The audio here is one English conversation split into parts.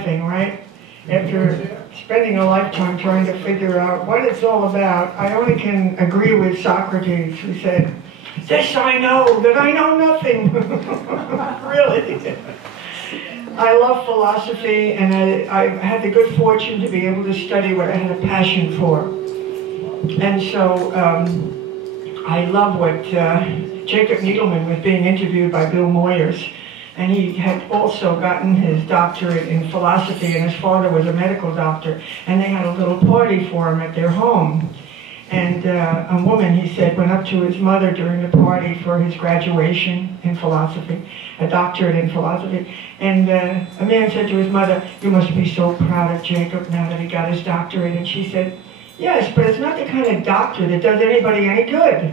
Thing, right? After spending a lifetime trying to figure out what it's all about, I only can agree with Socrates, who said, "This I know, that I know nothing." Really. I love philosophy, and I had the good fortune to be able to study what I had a passion for. And so I love what Jacob Needleman was being interviewed by Bill Moyers. And he had also gotten his doctorate in philosophy, and his father was a medical doctor. And they had a little party for him at their home. And a woman, he said, went up to his mother during the party for his graduation in philosophy, a doctorate in philosophy. And a man said to his mother, "You must be so proud of Jacob now that he got his doctorate." And she said, "Yes, but it's not the kind of doctor that does anybody any good."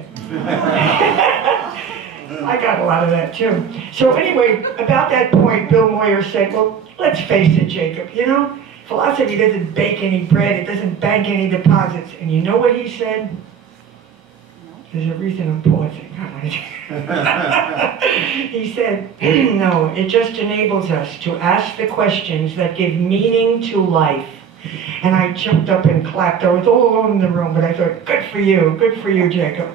I got a lot of that too. So anyway, about that point, Bill Moyer said, "Well, let's face it, Jacob, you know, philosophy doesn't bake any bread, it doesn't bank any deposits." And you know what he said? There's a reason I'm pausing. He said, "No, it just enables us to ask the questions that give meaning to life." And I jumped up and clapped. I was all alone in the room, but I thought, good for you, Jacob.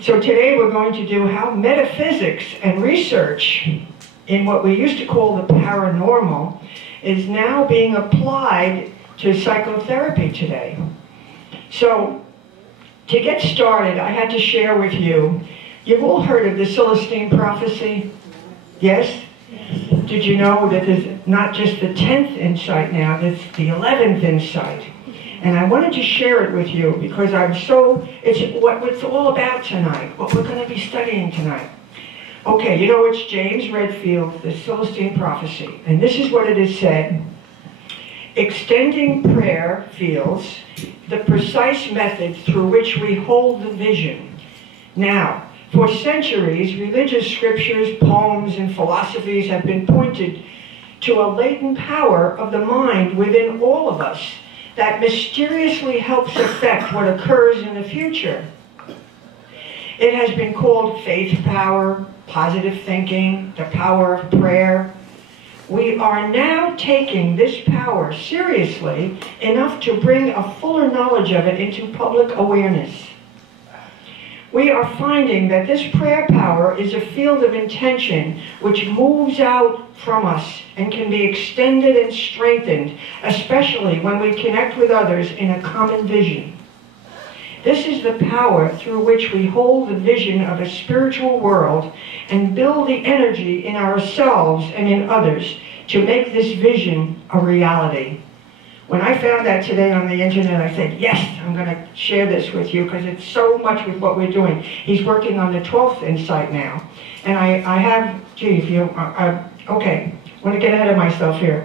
So today we're going to do how metaphysics and research in what we used to call the paranormal is now being applied to psychotherapy today. So to get started, I had to share with you, you've all heard of the Celestine prophecy? Yes? Did you know that there's not just the 10th insight now, there's the 11th insight? And I wanted to share it with you because it's what it's all about tonight, what we're going to be studying tonight. Okay, you know, it's James Redfield's The Celestine Prophecy. And this is what it is said. "Extending prayer fields the precise method through which we hold the vision. Now, for centuries, religious scriptures, poems, and philosophies have been pointed to a latent power of the mind within all of us that mysteriously helps affect what occurs in the future. It has been called faith power, positive thinking, the power of prayer. We are now taking this power seriously enough to bring a fuller knowledge of it into public awareness. We are finding that this prayer power is a field of intention which moves out from us and can be extended and strengthened, especially when we connect with others in a common vision. This is the power through which we hold the vision of a spiritual world and build the energy in ourselves and in others to make this vision a reality." When I found that today on the internet, I said, yes, I'm going to share this with you because it's so much with what we're doing. He's working on the 12th insight now. And I have, okay, I want to get ahead of myself here.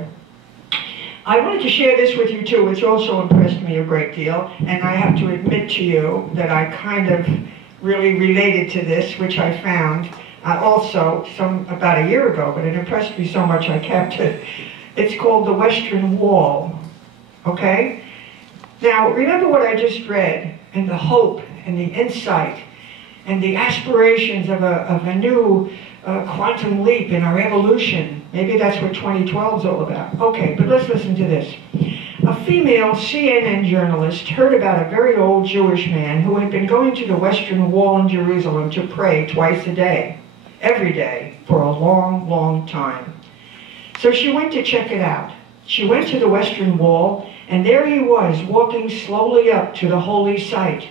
I wanted to share this with you too, which also impressed me a great deal. And I have to admit to you that I kind of really related to this, which I found also about a year ago, but it impressed me so much I kept it. It's called The Western Wall. Okay? Now, remember what I just read, and the hope, and the insight, and the aspirations of a new quantum leap in our evolution. Maybe that's what 2012 is all about. Okay, but let's listen to this. A female CNN journalist heard about a very old Jewish man who had been going to the Western Wall in Jerusalem to pray twice a day, every day, for a long, long time. So she went to check it out. She went to the Western Wall, and there he was, walking slowly up to the holy site.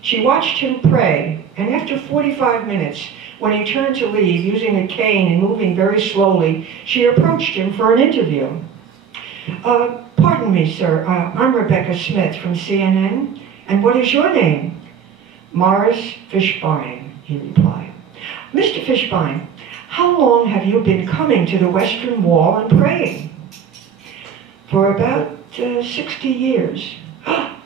She watched him pray, and after 45 minutes, when he turned to leave, using a cane and moving very slowly, she approached him for an interview. "Pardon me, sir, I'm Rebecca Smith from CNN, and what is your name?" "Morris Fishbein," he replied. "Mr. Fishbein, how long have you been coming to the Western Wall and praying?" "For about 60 years.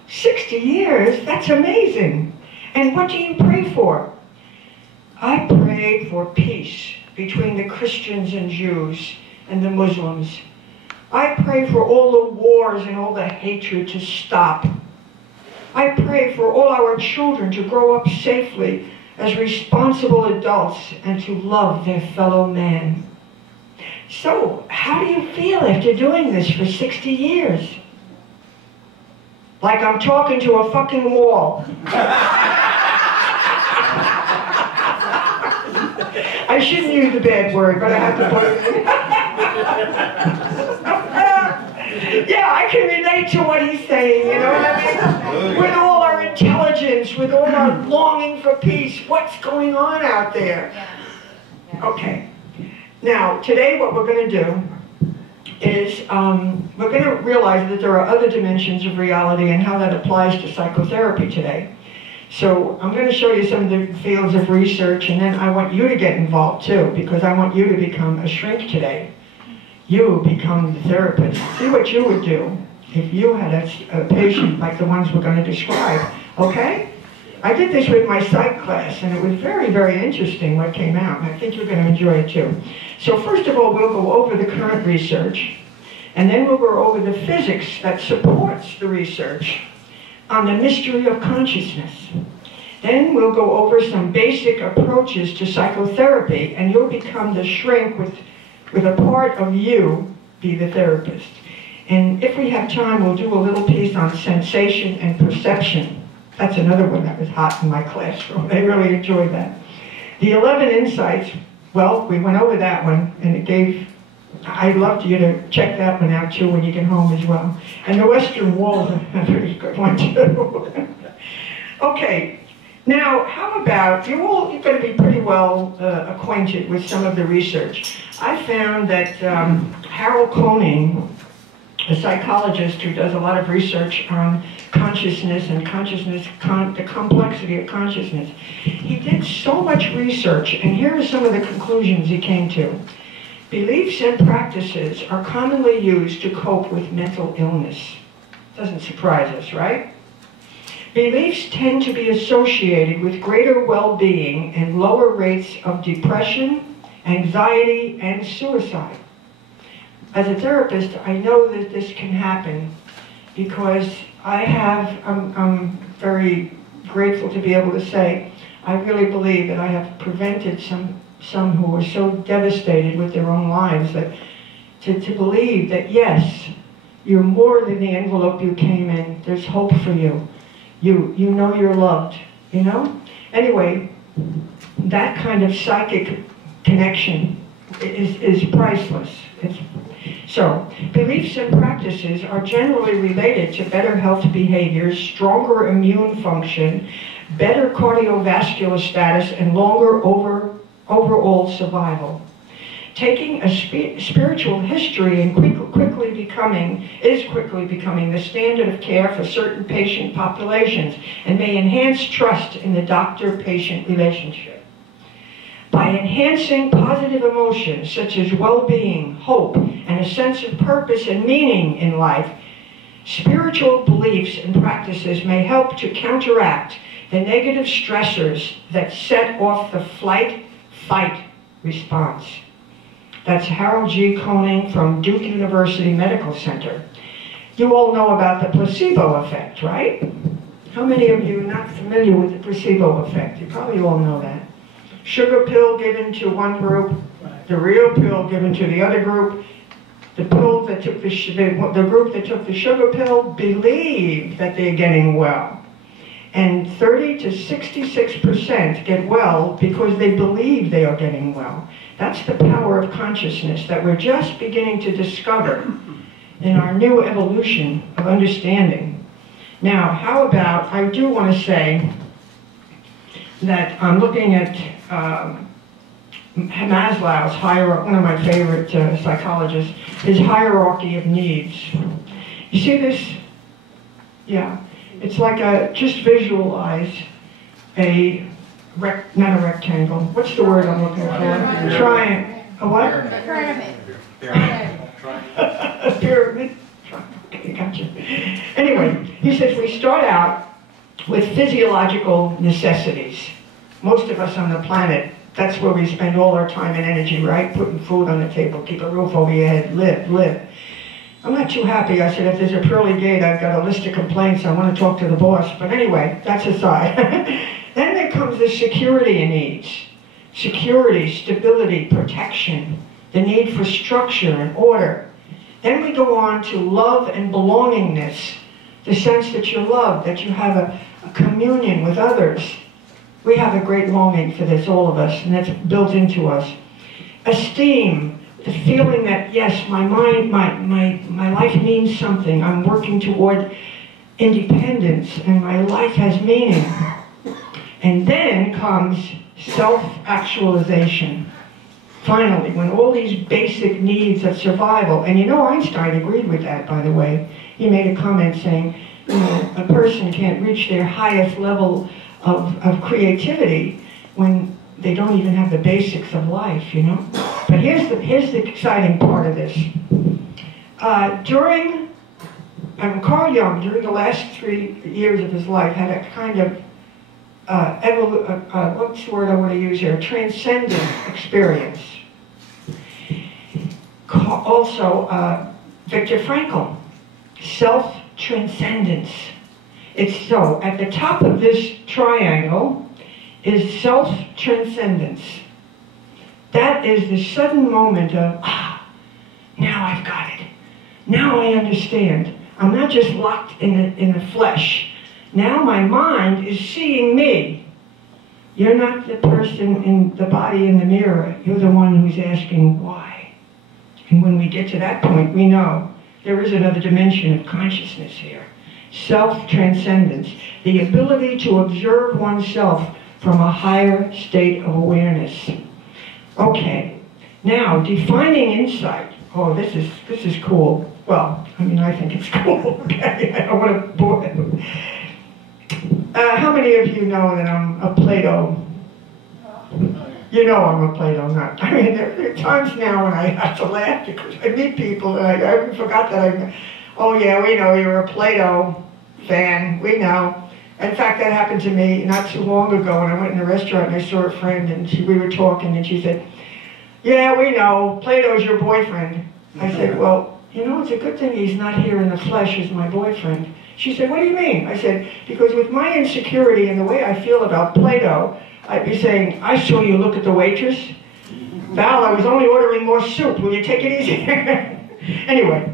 60 years? That's amazing. And what do you pray for?" "I pray for peace between the Christians and Jews and the Muslims. I pray for all the wars and all the hatred to stop. I pray for all our children to grow up safely as responsible adults and to love their fellow man." So, How do you feel after doing this for 60 years? Like I'm talking to a fucking wall. I shouldn't use the bad word, but I have to put it in. Yeah, I can relate to what he's saying, you know what I mean? With all our intelligence, with all our longing for peace, what's going on out there? Okay. Now, today what we're going to do is we're going to realize that there are other dimensions of reality and how that applies to psychotherapy today. So I'm going to show you some of the fields of research, and then I want you to get involved too, because I want you to become a shrink today. You become the therapist. See what you would do if you had a patient like the ones we're going to describe, okay? I did this with my psych class, and it was very, very interesting what came out, and I think you're going to enjoy it too. So first of all, we'll go over the current research, and then we'll go over the physics that supports the research on the mystery of consciousness. Then we'll go over some basic approaches to psychotherapy, and you'll become the shrink with a part of you be the therapist. And if we have time, we'll do a little piece on sensation and perception. That's another one that was hot in my classroom. They really enjoyed that. The 11 insights, well, we went over that one, and it gave, I'd love you to check that one out too when you get home as well. And the Western Wall is a pretty good one too. Okay, now how about, you're going to be pretty well acquainted with some of the research. I found that Harold Koenig, a psychologist who does a lot of research on consciousness and the complexity of consciousness, he did so much research, and here are some of the conclusions he came to. Beliefs and practices are commonly used to cope with mental illness. Doesn't surprise us, right? Beliefs tend to be associated with greater well-being and lower rates of depression, anxiety, and suicide. As a therapist, I know that this can happen because I'm very grateful to be able to say, I really believe that I have prevented some who were so devastated with their own lives that to believe that yes, you're more than the envelope you came in. There's hope for you. You know you're loved, you know? Anyway, that kind of psychic connection is priceless. So, beliefs and practices are generally related to better health behaviors, stronger immune function, better cardiovascular status, and longer overall survival. Taking a spiritual history and quickly becoming the standard of care for certain patient populations and may enhance trust in the doctor-patient relationship. By enhancing positive emotions such as well-being, hope, and a sense of purpose and meaning in life, spiritual beliefs and practices may help to counteract the negative stressors that set off the flight-fight response. That's Harold G. Koenig from Duke University Medical Center. You all know about the placebo effect, right? How many of you are not familiar with the placebo effect? You probably all know that. Sugar pill given to one group, the real pill given to the other group. The pill that took the group that took the sugar pill believe that they're getting well. And 30 to 66% get well because they believe they are getting well. That's the power of consciousness that we're just beginning to discover in our new evolution of understanding. Now, how about, I do want to say that I'm looking at Maslow's one of my favorite psychologists, his hierarchy of needs. You see this? Yeah. It's like just visualize not a rectangle. What's the word I'm looking for? Triangle. A what? Pyramid. A pyramid. Okay, gotcha. Anyway, he says we start out with physiological necessities. Most of us on the planet, that's where we spend all our time and energy, right? Putting food on the table, keep a roof over your head, live. I'm not too happy. I said, if there's a pearly gate, I've got a list of complaints. I want to talk to the boss. But anyway, that's aside. Then there comes the security needs. Security, stability, protection. the need for structure and order. Then we go on to love and belongingness, the sense that you're loved, that you have a communion with others. We have a great longing for this, all of us, and that's built into us. Esteem, the feeling that, yes, my mind, my life means something. I'm working toward independence, and my life has meaning. And then comes self-actualization. Finally, when all these basic needs of survival, and you know Einstein agreed with that, by the way. He made a comment saying, you know, a person can't reach their highest level of creativity when they don't even have the basics of life, you know? But here's the exciting part of this. Carl Jung, during the last 3 years of his life, had a kind of, what's the word I want to use here? Transcendent experience. Also, Viktor Frankl, self-transcendence. It's so, at the top of this triangle is self-transcendence. That is the sudden moment of, now I've got it. Now I understand. I'm not just locked in the flesh. Now my mind is seeing me. You're not the person in the body in the mirror. You're the one who's asking why. And when we get to that point, we know there is another dimension of consciousness here. Self-transcendence, the ability to observe oneself from a higher state of awareness. Okay, now defining insight. Oh, this is cool. Well, I mean, I think it's cool. Okay, I don't want to bore you. How many of you know that I'm a Plato? You know I'm a Plato nut. I mean, there are times now when I have to laugh because I meet people and I forgot that oh yeah, we know you're a Plato fan, we know. In fact, that happened to me not too long ago when I went in a restaurant and I saw a friend and we were talking and she said, yeah, we know, Plato's your boyfriend. I said, well, you know, it's a good thing he's not here in the flesh as my boyfriend. She said, what do you mean? I said, because with my insecurity and the way I feel about Plato, I'd be saying, I saw you look at the waitress. Val, I was only ordering more soup. Will you take it easy? Anyway,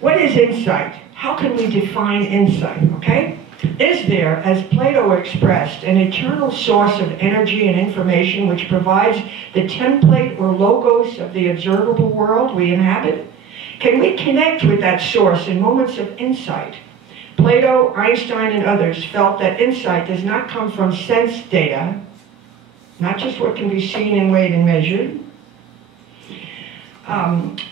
what is insight? How can we define insight, okay? Is there, as Plato expressed, an eternal source of energy and information which provides the template or logos of the observable world we inhabit? Can we connect with that source in moments of insight? Plato, Einstein, and others felt that insight does not come from sense data, not just what can be seen and weighed and measured,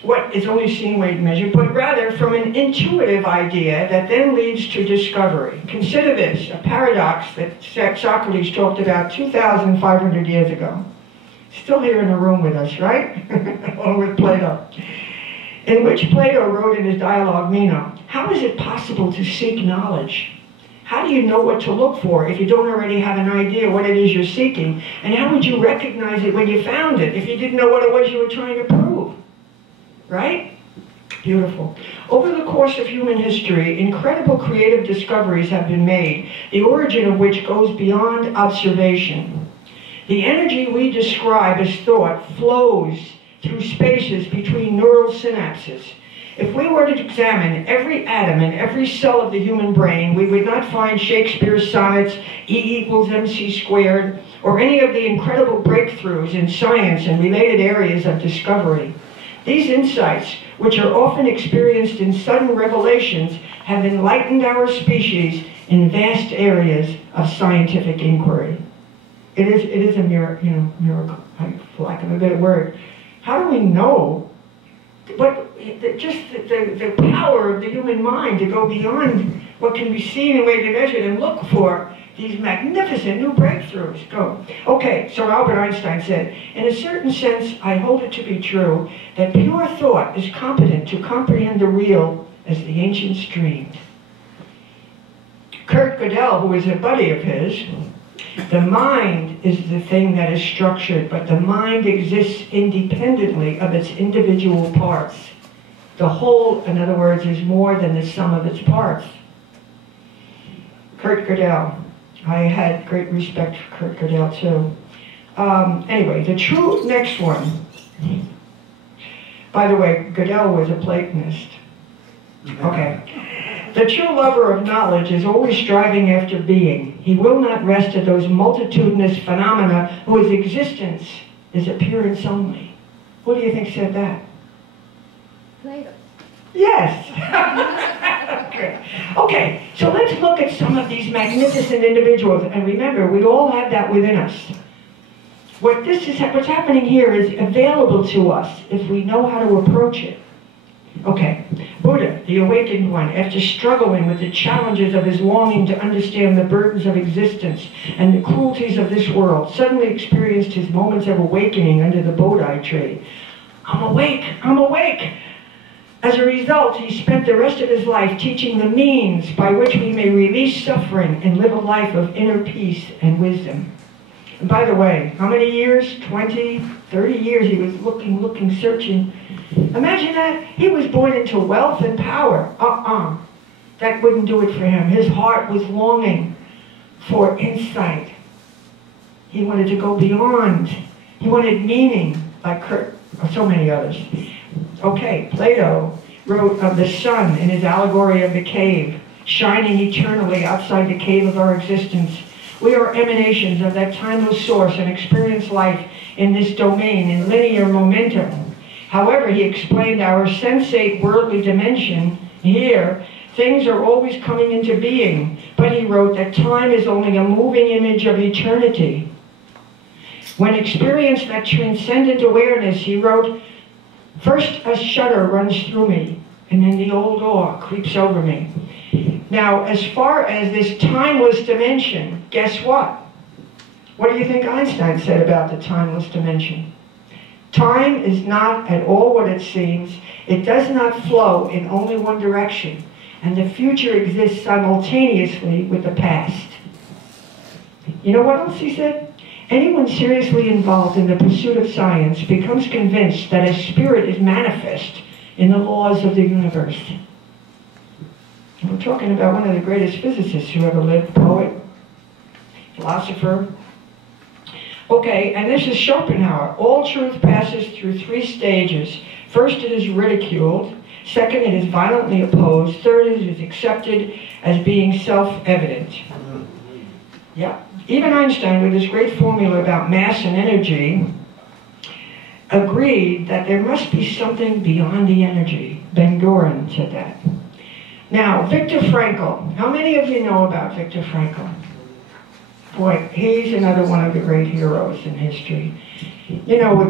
what is only seen, weighed, and measured, but rather from an intuitive idea that then leads to discovery. Consider this, a paradox that Socrates talked about 2,500 years ago. Still here in the room with us, right? Along with Plato. In which Plato wrote in his dialogue, Meno, how is it possible to seek knowledge? How do you know what to look for if you don't already have an idea what it is you're seeking? And how would you recognize it when you found it if you didn't know what it was you were trying to prove? Right? Beautiful. Over the course of human history, incredible creative discoveries have been made, the origin of which goes beyond observation. The energy we describe as thought flows through spaces between neural synapses. If we were to examine every atom and every cell of the human brain, we would not find Shakespeare's sonnets, E=mc², or any of the incredible breakthroughs in science and related areas of discovery. These insights, which are often experienced in sudden revelations, have enlightened our species in vast areas of scientific inquiry. It is a miracle, for lack of a better word. How do we know the power of the human mind to go beyond what can be seen and weighed and measured and look for these magnificent new breakthroughs? Go. Okay, so Albert Einstein said, in a certain sense, I hold it to be true that pure thought is competent to comprehend the real as the ancients dreamed. Kurt Gödel, who was a buddy of his, the mind is the thing that is structured, but the mind exists independently of its individual parts. The whole, in other words, is more than the sum of its parts. Kurt Gödel. I had great respect for Kurt Gödel, too. Anyway, the true next one. By the way, Goodell was a Platonist. Okay. The true lover of knowledge is always striving after being. He will not rest at those multitudinous phenomena whose existence is appearance only. Who do you think said that? Plato. Yes. Okay, so let's look at some of these magnificent individuals. And remember, we all have that within us. What's happening here is available to us if we know how to approach it. Okay, Buddha, the awakened one, after struggling with the challenges of his longing to understand the burdens of existence and the cruelties of this world, suddenly experienced his moments of awakening under the Bodhi tree. I'm awake, I'm awake. As a result, he spent the rest of his life teaching the means by which we may release suffering and live a life of inner peace and wisdom. And by the way, how many years? 20, 30 years he was looking, searching. Imagine that. He was born into wealth and power. That wouldn't do it for him. His heart was longing for insight. He wanted to go beyond. He wanted meaning, like Kurt, or so many others. Okay, Plato wrote of the sun in his allegory of the cave, shining eternally outside the cave of our existence. We are emanations of that timeless source and experience life in this domain in linear momentum. However, he explained our sensate worldly dimension here, things are always coming into being. But he wrote that time is only a moving image of eternity. When experienced that transcendent awareness, he wrote, first a shudder runs through me, and then the old awe creeps over me. Now, as far as this timeless dimension, guess what? What do you think Einstein said about the timeless dimension? Time is not at all what it seems. It does not flow in only one direction, and the future exists simultaneously with the past. You know what else he said? Anyone seriously involved in the pursuit of science becomes convinced that a spirit is manifest in the laws of the universe. We're talking about one of the greatest physicists who ever lived, poet, philosopher. Okay, and this is Schopenhauer. All truth passes through three stages. First, it is ridiculed. Second, it is violently opposed. Third, it is accepted as being self-evident. Yeah. Even Einstein, with his great formula about mass and energy, agreed that there must be something beyond the energy. Ben Goran said that. Now, Viktor Frankl. How many of you know about Viktor Frankl? Boy, he's another one of the great heroes in history. You know,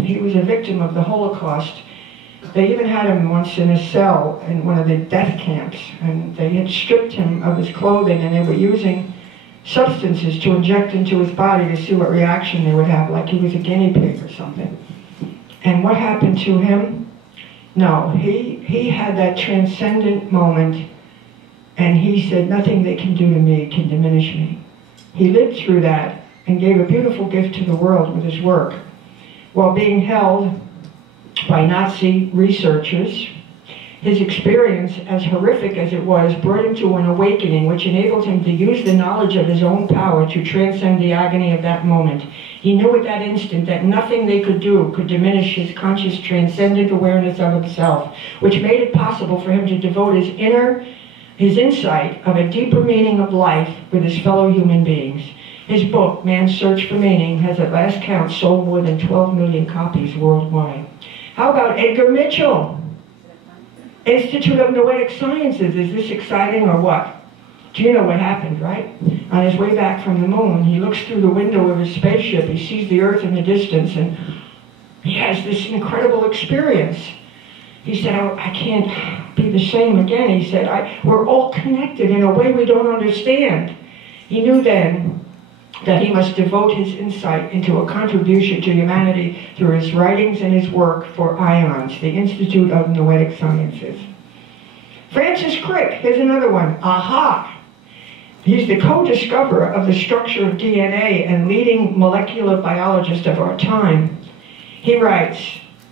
he was a victim of the Holocaust. They even had him once in a cell in one of the death camps, and they had stripped him of his clothing, and they were using substances to inject into his body to see what reaction they would have, like he was a guinea pig or something. And what happened to him? No, he had that transcendent moment, and he said, nothing they can do to me can diminish me. He lived through that and gave a beautiful gift to the world with his work. While being held by Nazi researchers, his experience, as horrific as it was, brought him to an awakening which enabled him to use the knowledge of his own power to transcend the agony of that moment. He knew at that instant that nothing they could do could diminish his conscious transcendent awareness of himself, which made it possible for him to devote his insight of a deeper meaning of life with his fellow human beings. His book, Man's Search for Meaning, has at last count sold more than 12 million copies worldwide. How about Edgar Mitchell? Institute of Noetic Sciences. Is this exciting or what? Do you know what happened, right? On his way back from the moon, he looks through the window of his spaceship, he sees the Earth in the distance, and he has this incredible experience. He said, oh, I can't be the same again. He said, we're all connected in a way we don't understand. He knew then that he must devote his insight into a contribution to humanity through his writings and his work for IONS, the Institute of Noetic Sciences. Francis Crick, here's another one. Aha! He's the co-discoverer of the structure of DNA and leading molecular biologist of our time. He writes,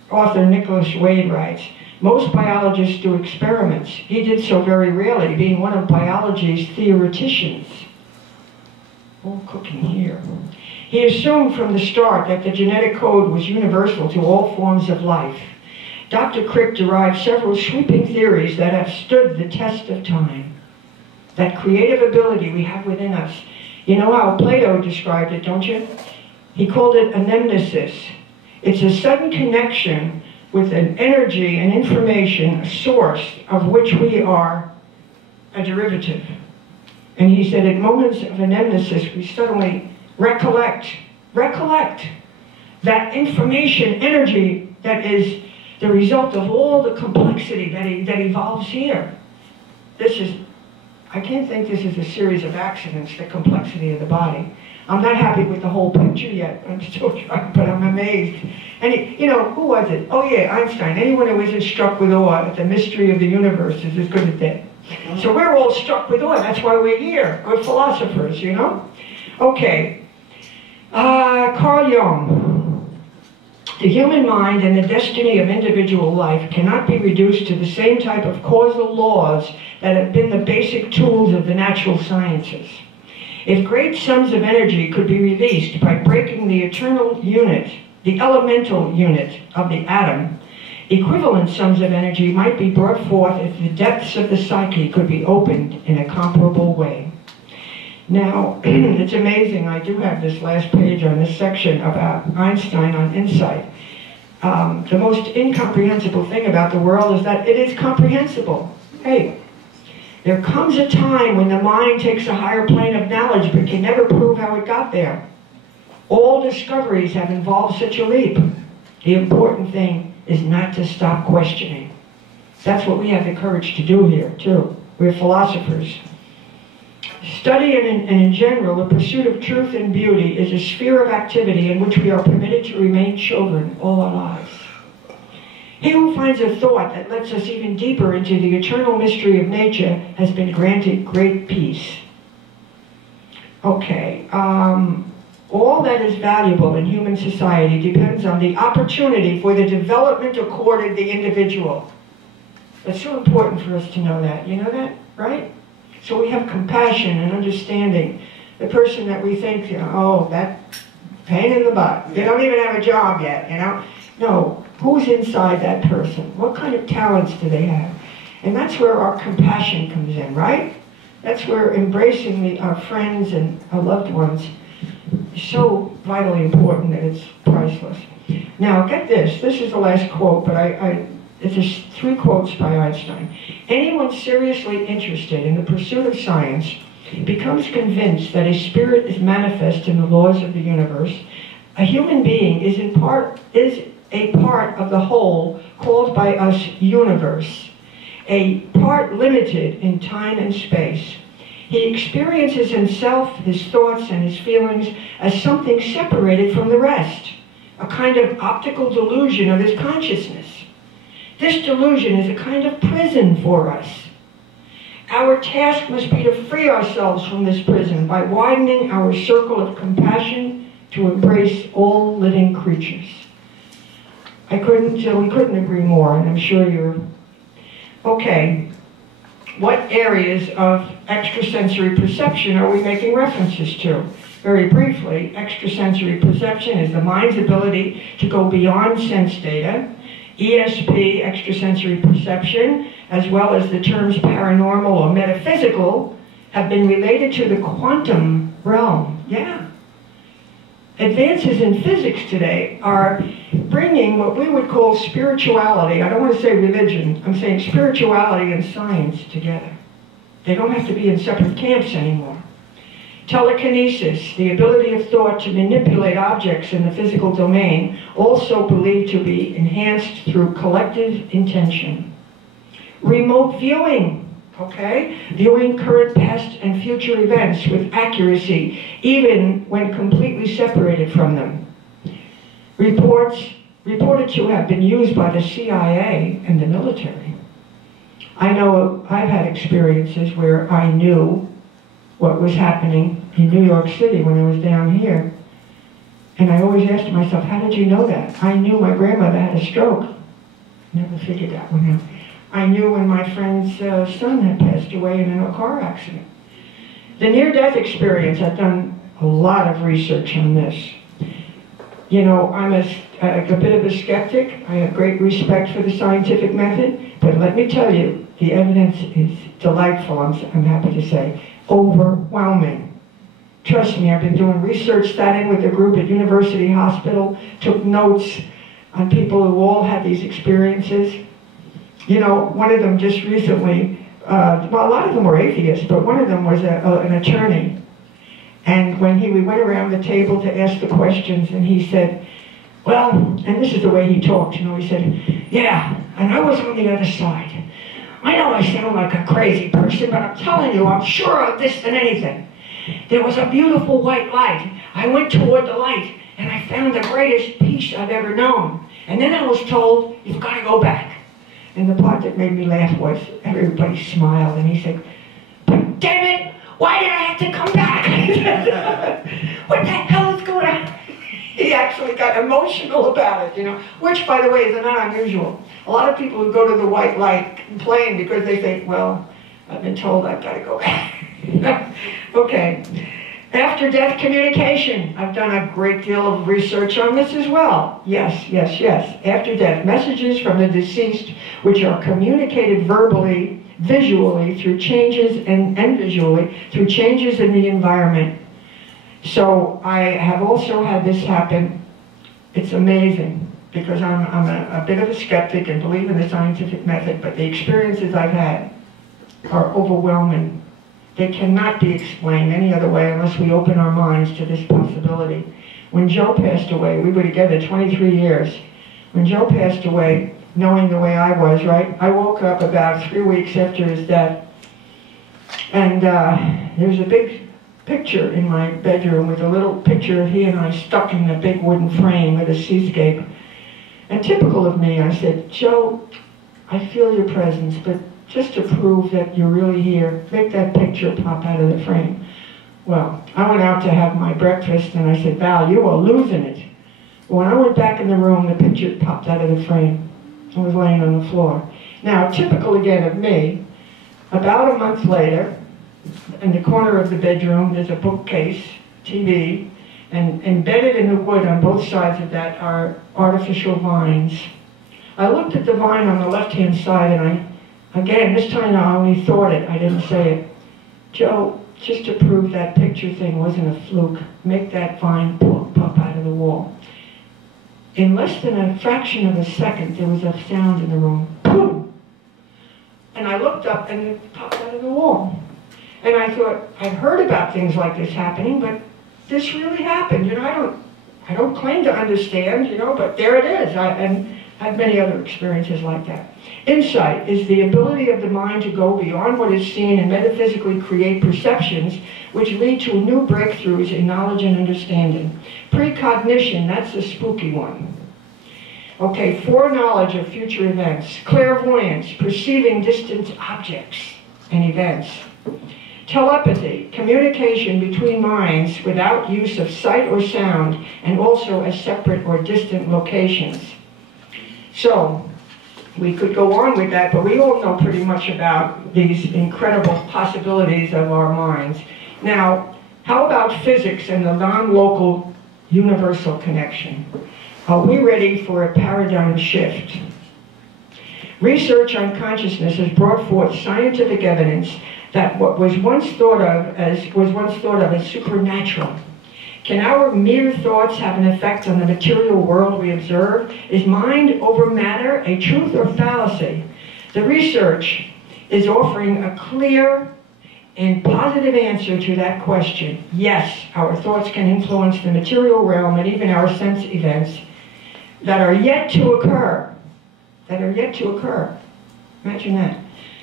author Nicholas Wade writes, most biologists do experiments. He did so very rarely, being one of biology's theoreticians. All cooking here. He assumed from the start that the genetic code was universal to all forms of life. Dr. Crick derived several sweeping theories that have stood the test of time. That creative ability we have within us. You know how Plato described it, don't you? He called it anamnesis. It's a sudden connection with an energy, an information, a source of which we are a derivative. And he said at moments of anamnesis, we suddenly recollect that information, energy that is the result of all the complexity that evolves here. I can't think this is a series of accidents, the complexity of the body. I'm not happy with the whole picture yet. I'm still trying, but I'm amazed. And who was it? Oh yeah, Einstein. Anyone who isn't struck with awe at the mystery of the universe is as good as dead. So we're all struck with awe. That's why we're here. We're philosophers, you know? Okay. Carl Jung. The human mind and the destiny of individual life cannot be reduced to the same type of causal laws that have been the basic tools of the natural sciences. If great sums of energy could be released by breaking the eternal unit, the elemental unit of the atom, equivalent sums of energy might be brought forth if the depths of the psyche could be opened in a comparable way. Now, it's amazing, I do have this last page on this section about Einstein on insight. The most incomprehensible thing about the world is that it is comprehensible. Hey, there comes a time when the mind takes a higher plane of knowledge but can never prove how it got there. All discoveries have involved such a leap. The important thing is not to stop questioning. That's what we have the courage to do here, too. We're philosophers. Study and in general, the pursuit of truth and beauty is a sphere of activity in which we are permitted to remain children all our lives. He who finds a thought that lets us even deeper into the eternal mystery of nature has been granted great peace. Okay, all that is valuable in human society depends on the opportunity for the development accorded the individual. It's so important for us to know that. You know that, right? So we have compassion and understanding. The person that we think, oh, that pain in the butt. They don't even have a job yet, you know? No, who's inside that person? What kind of talents do they have? And that's where our compassion comes in, right? That's where embracing our friends and our loved ones is so vitally important that it's priceless. Now, get this. This is the last quote, but it's 3 quotes by Einstein. Anyone seriously interested in the pursuit of science becomes convinced that a spirit is manifest in the laws of the universe. A human being is a part of the whole called by us universe, a part limited in time and space. He experiences himself, his thoughts, and his feelings as something separated from the rest, a kind of optical delusion of his consciousness. This delusion is a kind of prison for us. Our task must be to free ourselves from this prison by widening our circle of compassion to embrace all living creatures. We couldn't agree more, and I'm sure you're... Okay, what areas of extrasensory perception are we making references to? Very briefly, extrasensory perception is the mind's ability to go beyond sense data. ESP, extrasensory perception, as well as the terms paranormal or metaphysical, have been related to the quantum realm. Yeah. Advances in physics today are bringing what we would call spirituality. I don't want to say religion. I'm saying spirituality and science together. They don't have to be in separate camps anymore. Telekinesis, the ability of thought to manipulate objects in the physical domain, also believed to be enhanced through collective intention. Remote viewing, okay? Viewing current, past, and future events with accuracy, even when completely separated from them. Reported to have been used by the CIA and the military. I know I've had experiences where I knew what was happening in New York City when I was down here. And I always asked myself, how did you know that? I knew my grandmother had a stroke. Never figured that one out. I knew when my friend's son had passed away in a car accident. The near-death experience, I've done a lot of research on this. You know, I'm a bit of a skeptic. I have great respect for the scientific method, but let me tell you, the evidence is delightful, I'm happy to say. Overwhelming. Trust me, I've been doing research, sat in with a group at University Hospital, took notes on people who all had these experiences. You know, one of them just recently, well, a lot of them were atheists, but one of them was an attorney. And when we went around the table to ask the questions, and he said, well, and this is the way he talked, you know, he said, yeah, and I was on the other side. I know I sound like a crazy person, but I'm telling you, I'm sure of this than anything. There was a beautiful white light. I went toward the light, and I found the greatest peace I've ever known. And then I was told, you've got to go back. And the part that made me laugh was everybody smiled, and he said, but damn it, why did I have to come back? What the hell is going on? He actually got emotional about it, you know, which, by the way, is not unusual. A lot of people who go to the white light complain because they think, well, I've been told I've got to go back. Okay. After-death communication. I've done a great deal of research on this as well. Yes, yes, yes. After-death messages from the deceased, which are communicated verbally, visually, through changes, and visually, through changes in the environment. So I have also had this happen. It's amazing, because I'm a bit of a skeptic and believe in the scientific method, but the experiences I've had are overwhelming. They cannot be explained any other way unless we open our minds to this possibility. When Joe passed away, we were together 23 years. When Joe passed away, knowing the way I was, right, I woke up about 3 weeks after his death, and there's a big picture in my bedroom with a little picture of he and I stuck in a big wooden frame with a seascape. And typical of me, I said, Joe, I feel your presence, but just to prove that you're really here, make that picture pop out of the frame. Well, I went out to have my breakfast, and I said, Val, you are losing it. When I went back in the room, the picture popped out of the frame. I was laying on the floor. Now, typical again of me, about a month later, in the corner of the bedroom, there's a bookcase, TV, and embedded in the wood on both sides of that are artificial vines. I looked at the vine on the left-hand side, and again, this time I only thought it, I didn't say it. Joe, just to prove that picture thing wasn't a fluke, make that vine pop out of the wall. In less than a fraction of a second, there was a sound in the room. Boom! And I looked up, and it popped out of the wall. And I thought, I've heard about things like this happening, but this really happened. You know, I don't claim to understand, you know, but there it is. And I've many other experiences like that. Insight is the ability of the mind to go beyond what is seen and metaphysically create perceptions which lead to new breakthroughs in knowledge and understanding. Precognition, that's the spooky one. Okay, foreknowledge of future events. Clairvoyance, perceiving distant objects and events. Telepathy, communication between minds without use of sight or sound, and also at separate or distant locations. So, we could go on with that, but we all know pretty much about these incredible possibilities of our minds. Now, how about physics and the non-local universal connection? Are we ready for a paradigm shift? Research on consciousness has brought forth scientific evidence that what was once thought of as supernatural. Can our mere thoughts have an effect on the material world we observe? Is mind over matter a truth or fallacy? The research is offering a clear and positive answer to that question. Yes, our thoughts can influence the material realm and even our sense events that are yet to occur. Imagine that.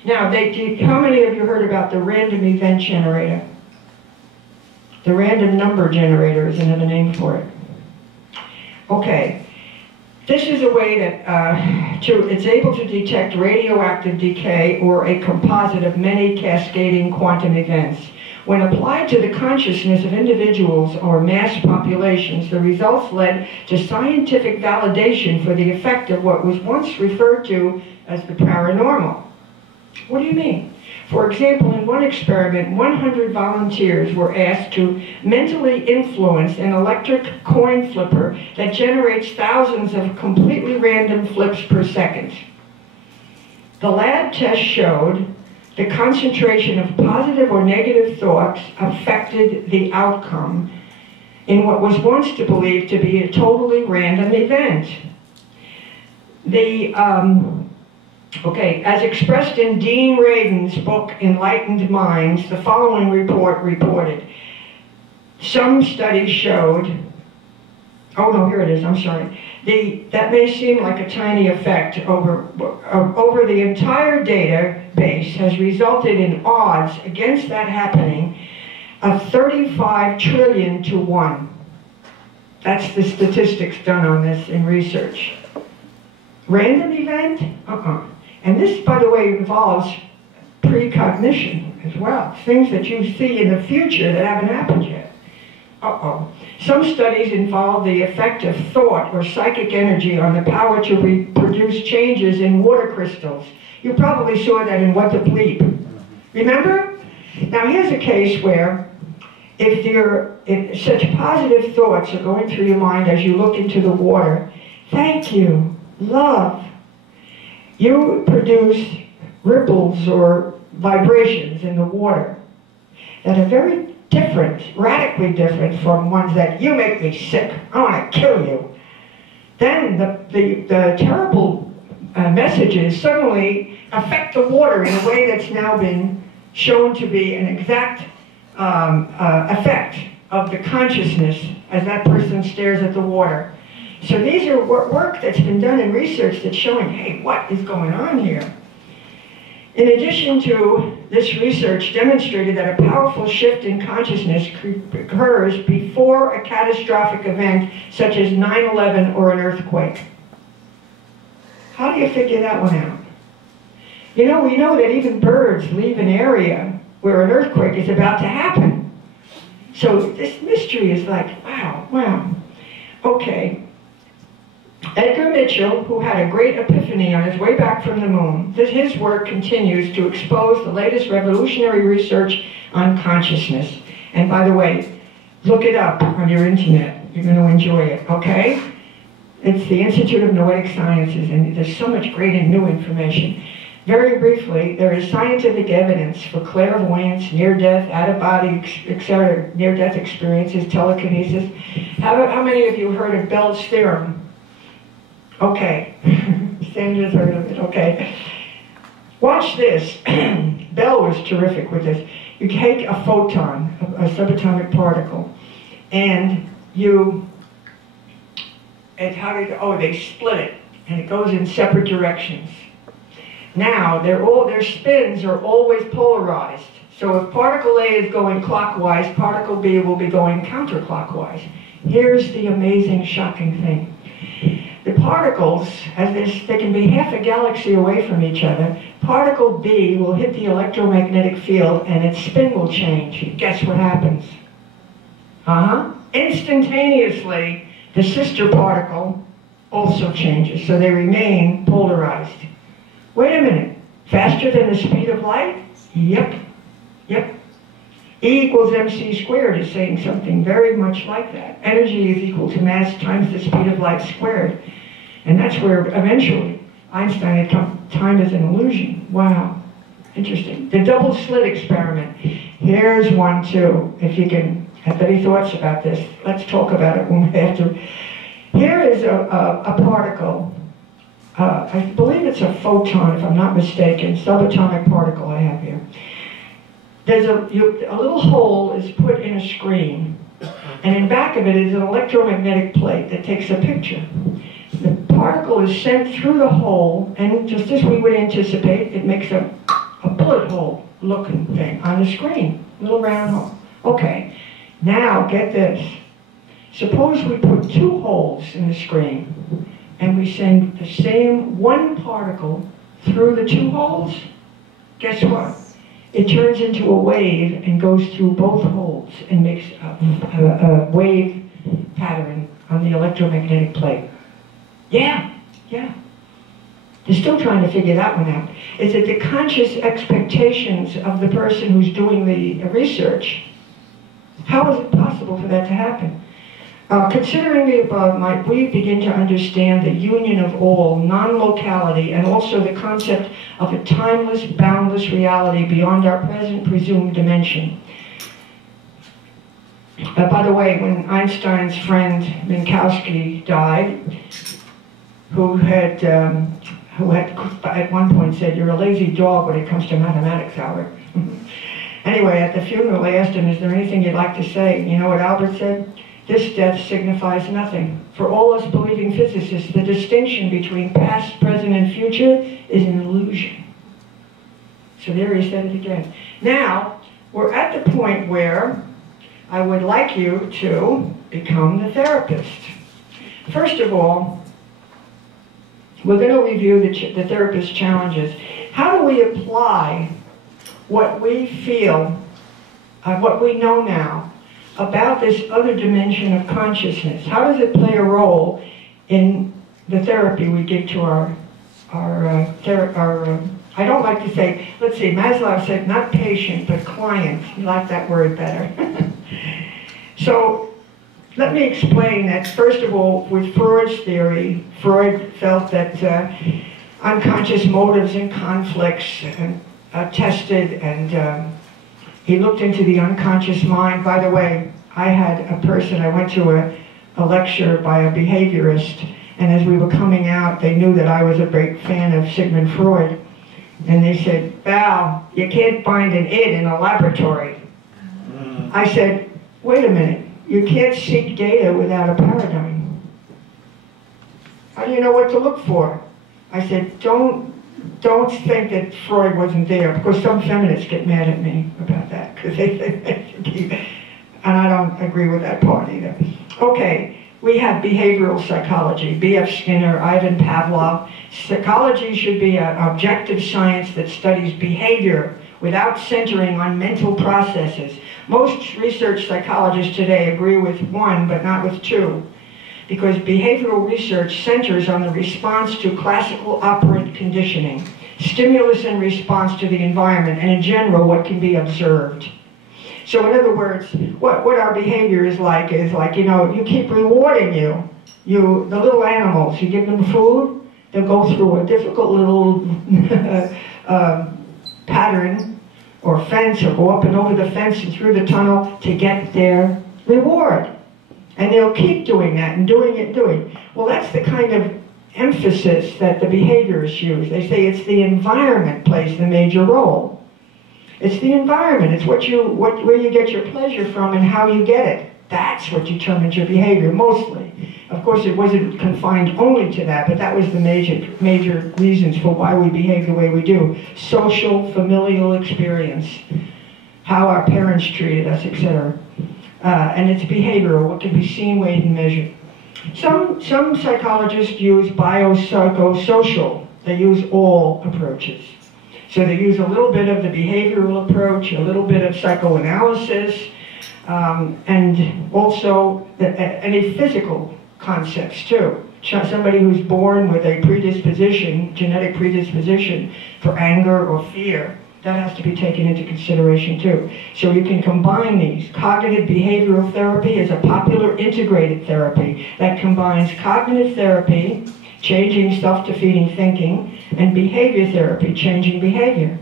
Now, how many of you heard about the random event generator? The random number generator is another name for it. Okay, this is a way that it's able to detect radioactive decay or a composite of many cascading quantum events. When applied to the consciousness of individuals or mass populations, the results led to scientific validation for the effect of what was once referred to as the paranormal. What do you mean? For example, in one experiment, 100 volunteers were asked to mentally influence an electric coin flipper that generates thousands of completely random flips per second. The lab test showed the concentration of positive or negative thoughts affected the outcome in what was once believed to be a totally random event. As expressed in Dean Radin's book, Enlightened Minds, the following report reported. Some studies showed, oh no, here it is, I'm sorry. That may seem like a tiny effect over the entire database has resulted in odds against that happening of 35 trillion to 1. That's the statistics done on this in research. Random event? And this, by the way, involves precognition as well. Things that you see in the future that haven't happened yet. Some studies involve the effect of thought or psychic energy on the power to reproduce changes in water crystals. You probably saw that in What the Bleep. Remember? Now here's a case where if such positive thoughts are going through your mind as you look into the water, thank you, love, you produce ripples or vibrations in the water that are very different, radically different from ones that you make me sick, I want to kill you. Then the terrible messages suddenly affect the water in a way that's now been shown to be an exact effect of the consciousness as that person stares at the water. So these are work that's been done in research that's showing, hey, what is going on here? In addition to this research demonstrated that a powerful shift in consciousness occurs before a catastrophic event such as 9/11 or an earthquake. How do you figure that one out? You know, we know that even birds leave an area where an earthquake is about to happen. So this mystery is like, wow. Okay. Edgar Mitchell, who had a great epiphany on his way back from the moon, his work continues to expose the latest revolutionary research on consciousness. And by the way, look it up on your internet. You're going to enjoy it, okay? It's the Institute of Noetic Sciences, and there's so much great and new information. Very briefly, there is scientific evidence for clairvoyance, near-death, out-of-body, etc., near-death experiences, telekinesis. How many of you heard of Bell's theorem? Okay, Sandra's heard of it, okay. Watch this. Bell was terrific with this. You take a photon, a subatomic particle, and they split it, and it goes in separate directions. Now, their spins are always polarized. So if particle A is going clockwise, particle B will be going counterclockwise. Here's the amazing, shocking thing. The particles, they can be half a galaxy away from each other, particle B will hit the electromagnetic field and its spin will change. Guess what happens? Instantaneously, the sister particle also changes, so they remain polarized. Wait a minute, faster than the speed of light? Yep. E equals mc squared is saying something very much like that. Energy is equal to mass times the speed of light squared. And that's where eventually Einstein had come, time is an illusion. Wow, interesting. The double slit experiment. Here's one too, if you can have any thoughts about this. Let's talk about it when we have to. Here is a particle. I believe it's a photon, if I'm not mistaken, subatomic particle I have here. There's a little hole is put in a screen, and in back of it is an electromagnetic plate that takes a picture. The particle is sent through the hole, and just as we would anticipate, it makes a bullet hole looking thing on the screen, little round hole. Okay, now get this. Suppose we put two holes in the screen, and we send the same one particle through the two holes. Guess what? It turns into a wave and goes through both holes and makes a wave pattern on the electromagnetic plate. Yeah. They're still trying to figure that one out. Is that the conscious expectations of the person who's doing the research, how is it possible for that to happen? Considering the above, might we begin to understand the union of all, non-locality, and also the concept of a timeless, boundless reality beyond our present presumed dimension. By the way, when Einstein's friend Minkowski died, who had at one point said, "You're a lazy dog when it comes to mathematics, Albert." Anyway, at the funeral, I asked him, "Is there anything you'd like to say?" You know what Albert said? "This death signifies nothing. For all us believing physicists, the distinction between past, present, and future is an illusion." So there he said it again. Now, we're at the point where I would like you to become the therapist. First of all, we're going to review the therapist's challenges. How do we apply what we feel, what we know now about this other dimension of consciousness? How does it play a role in the therapy we give to our I don't like to say, let's see, Maslow said not patient, but client. You like that word better. So let me explain that, first of all, with Freud's theory, Freud felt that unconscious motives and conflicts tested, and he looked into the unconscious mind. By the way, I went to a lecture by a behaviorist, and as we were coming out, they knew that I was a great fan of Sigmund Freud. And they said, "Val, you can't find an id in a laboratory." I said, "Wait a minute, you can't seek data without a paradigm. How do you know what to look for?" I said, don't think that Freud wasn't there, because some feminists get mad at me about that, because they think and I don't agree with that part either. Okay, we have behavioral psychology, B.F. Skinner, Ivan Pavlov. Psychology should be an objective science that studies behavior without centering on mental processes. Most research psychologists today agree with one, but not with two, because behavioral research centers on the response to classical operant conditioning, stimulus and response to the environment, and in general, what can be observed. So in other words, what our behavior is like, you know, you keep rewarding the little animals, you give them food, they'll go through a difficult little pattern or fence, or go up and over the fence and through the tunnel to get their reward. And they'll keep doing that and doing. Well, that's the kind of emphasis that the behaviorists use. They say it's the environment plays the major role. It's the environment. It's where you get your pleasure from and how you get it. That's what determines your behavior, mostly. Of course, it wasn't confined only to that, but that was the major reasons for why we behave the way we do. Social, familial experience, how our parents treated us, etc. And it's behavioral, what can be seen, weighed, and measured. Some psychologists use biopsychosocial. They use all approaches. So they use a little bit of the behavioral approach, a little bit of psychoanalysis, and also any physical concepts too. Somebody who's born with a predisposition, genetic predisposition for anger or fear, that has to be taken into consideration too. So you can combine these. Cognitive behavioral therapy is a popular integrated therapy that combines cognitive therapy, changing stuff to feeding thinking, and behavior therapy, changing behavior.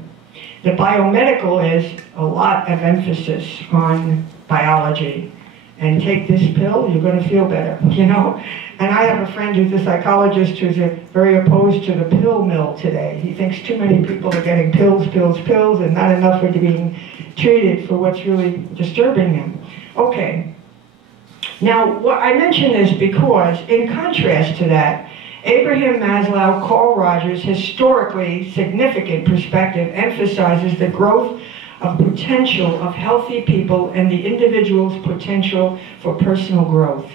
The biomedical is a lot of emphasis on biology. And take this pill, you're going to feel better, you know? And I have a friend who's a psychologist who's very opposed to the pill mill today. He thinks too many people are getting pills, and not enough are being treated for what's really disturbing them. Okay. Now, I mention this because, in contrast to that, Abraham Maslow, Carl Rogers' historically significant perspective emphasizes the growth of potential of healthy people and the individual's potential for personal growth.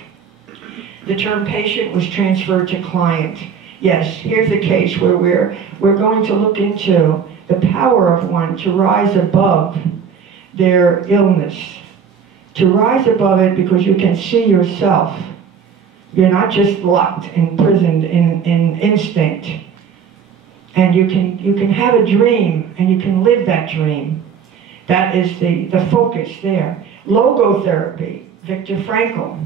The term patient was transferred to client. Yes, here's a case where we're going to look into the power of one to rise above their illness, to rise above it because you can see yourself. You're not just locked, imprisoned in instinct. And you can have a dream, and you can live that dream. That is the focus there. Logotherapy, Viktor Frankl.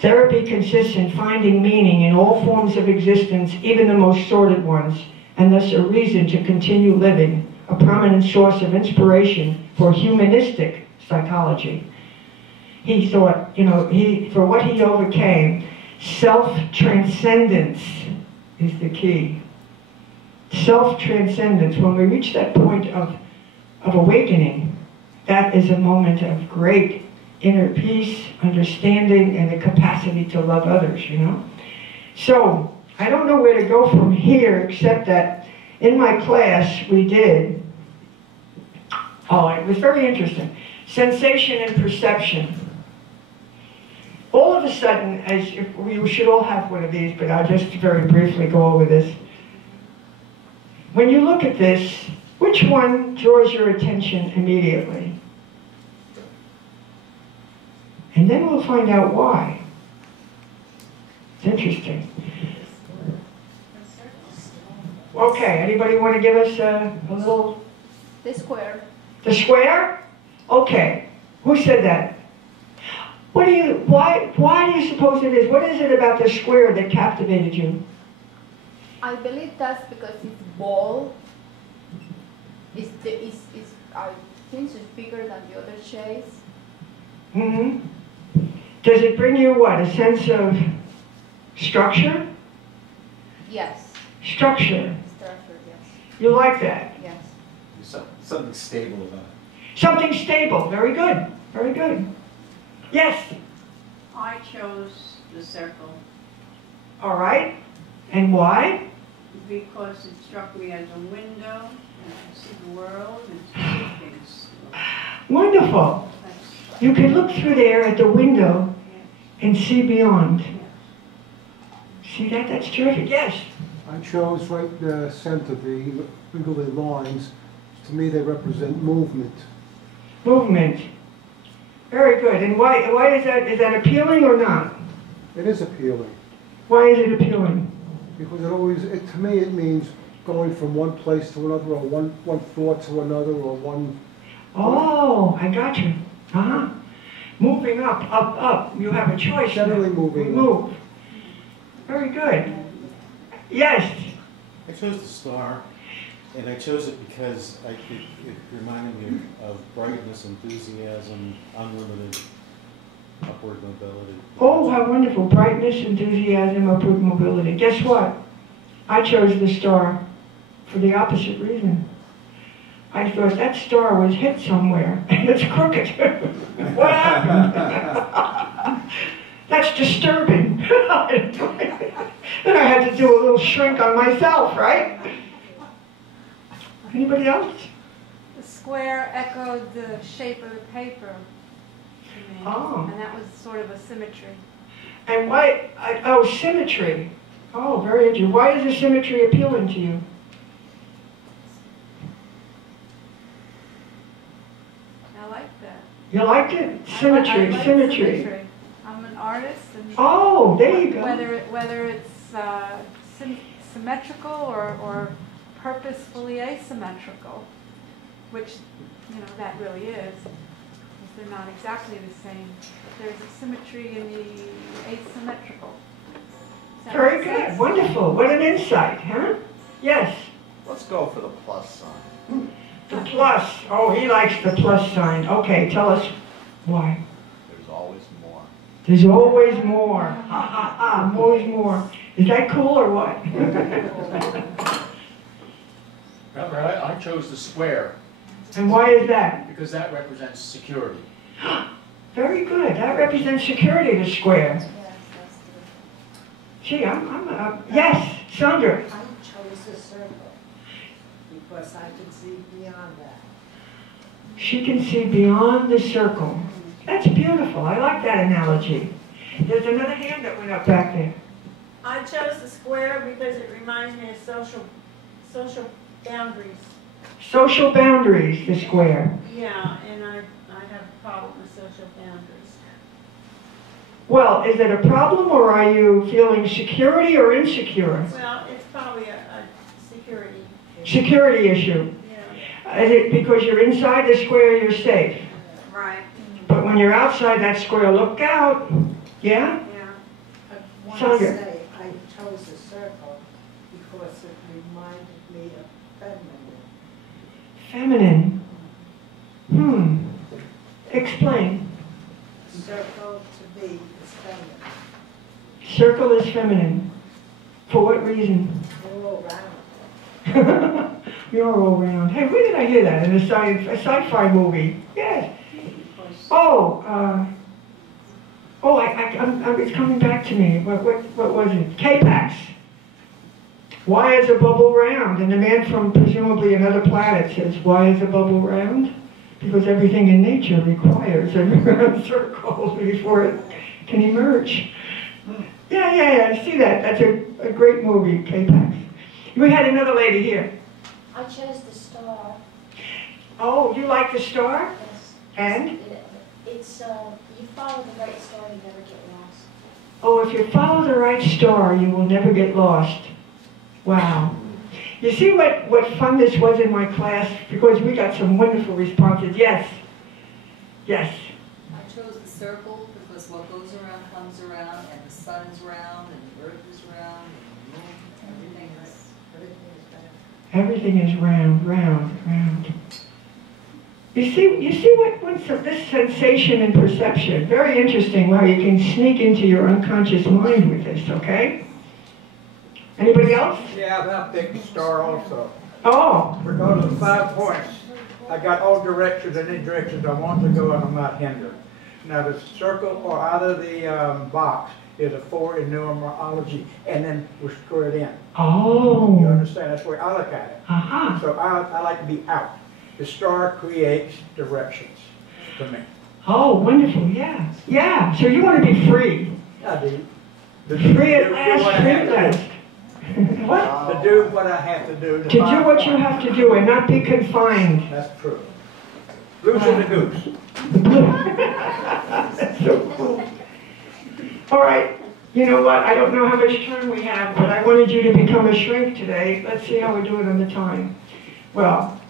Therapy consists in finding meaning in all forms of existence, even the most sordid ones, and thus a reason to continue living, a prominent source of inspiration for humanistic psychology. He thought, for what he overcame, self-transcendence is the key. Self-transcendence, when we reach that point of awakening, that is a moment of great inner peace, understanding, and the capacity to love others, So, I don't know where to go from here, except that in my class we did, it was very interesting, sensation and perception. All of a sudden, we should all have one of these, but I'll just very briefly go over this. When you look at this, which one draws your attention immediately? And then we'll find out why. It's interesting. Okay, anybody want to give us a little? The square. The square? Okay. Who said that? Why do you suppose it is? What is it about the square that captivated you? I believe that's because it's ball. I think it's bigger than the other shapes. Mm-hmm. Does it bring you what? A sense of structure? Yes. Structure. Structure, yes. You like that? Yes. Something stable about it. Something stable. Very good. Very good. Yes? I chose the circle All right. And why? because it struck me as a window, and I could see the world and see things. Wonderful. You can look through there at the window and see beyond. See that? That's terrific. Yes? I chose right center, the wiggly lines. To me, they represent movement. Movement. Very good. And why is that? Is that appealing or not? It is appealing. Why is it appealing? Because to me, it means going from one place to another, or one thought to another, or one... Oh, I got you. Uh-huh. Moving up, up, up. You have a choice. Generally now. moving Move. Very good. Yes. I chose the star, and I chose it because it reminded me of brightness, enthusiasm, unlimited upward mobility. Oh, how wonderful. Brightness, enthusiasm, upward mobility. Guess what? I chose the star for the opposite reason. I thought that star was hit somewhere, and it's crooked. What happened? That's disturbing. Then I had to do a little shrink on myself, right? Anybody else? The square echoed the shape of the paper to me, and that was sort of a symmetry. And why? Symmetry. Oh, very interesting. Why is the symmetry appealing to you? I like that. You liked it? Symmetry, I like symmetry. symmetry. I'm an artist, and Oh, there you go. whether it's symmetrical or purposefully asymmetrical, which that really is, because they're not exactly the same. There's a symmetry in the asymmetrical. Does that Very make good. sense? Wonderful. What an insight, huh? Yes. Let's go for the plus sign. The plus. Oh, he likes the plus sign. Okay, tell us why. There's always more. There's always more. Always more. Is that cool or what? I chose the square And why is that? because that represents security. Very good. That represents security, the square. Yes, that's true. Gee, yes, Sandra. I chose the circle because I can see beyond that. She can see beyond the circle. That's beautiful. I like that analogy. There's another hand that went up back there. I chose the square because it reminds me of social boundaries. Social boundaries, the square. Yeah, and I have a problem with social boundaries. Well, is it a problem or are you feeling security or insecure? Well, it's probably a security security issue. Because you're inside the square, you're safe. Right. But when you're outside that square, look out. Yeah? Yeah. I want Sandra. to say I chose the circle because it reminded me of feminine. Feminine. Explain. Circle to me is feminine. Circle is feminine. For what reason? All around. You're all round. Hey, where did I hear that? In a sci-fi movie? Yes. Oh, it's coming back to me. What was it? K-Pax. Why is a bubble round? And the man from presumably another planet says, why is a bubble round? Because everything in nature requires a round circle before it can emerge. Yeah, I see that. That's a great movie, K-Pax. We had another lady here. I chose the star. Oh, you like the star? Yes. And? It's, you follow the right star, you never get lost. Oh, if you follow the right star, you will never get lost. Wow. You see what fun this was in my class? Because we got some wonderful responses. Yes. Yes. I chose the circle because what goes around comes around, and the sun is round, and the earth is round, and the moon, Everything is round, round, round. You see what's this sensation and perception? Very interesting how you can sneak into your unconscious mind with this, okay? Anybody else? Yeah, I picked the star also. Oh. Because of 5 points, I got all directions and any directions I want to go and I'm not hindered. Now the circle or out of the box is a 4 in numerology and then we're squared in. Oh. You understand? That's the way I look at it. Uh-huh. So I like to be out. The star creates directions to me. Oh, wonderful, yeah. Yeah, so you want to be free. I do. Free at last, free at last. What? To do what I have to do. To do what you have to do and not be confined. That's true. Loose as a goose. That's so cool. All right, you know what? I don't know how much time we have, but I wanted you to become a shrink today. Let's see how we're doing on the time. Well,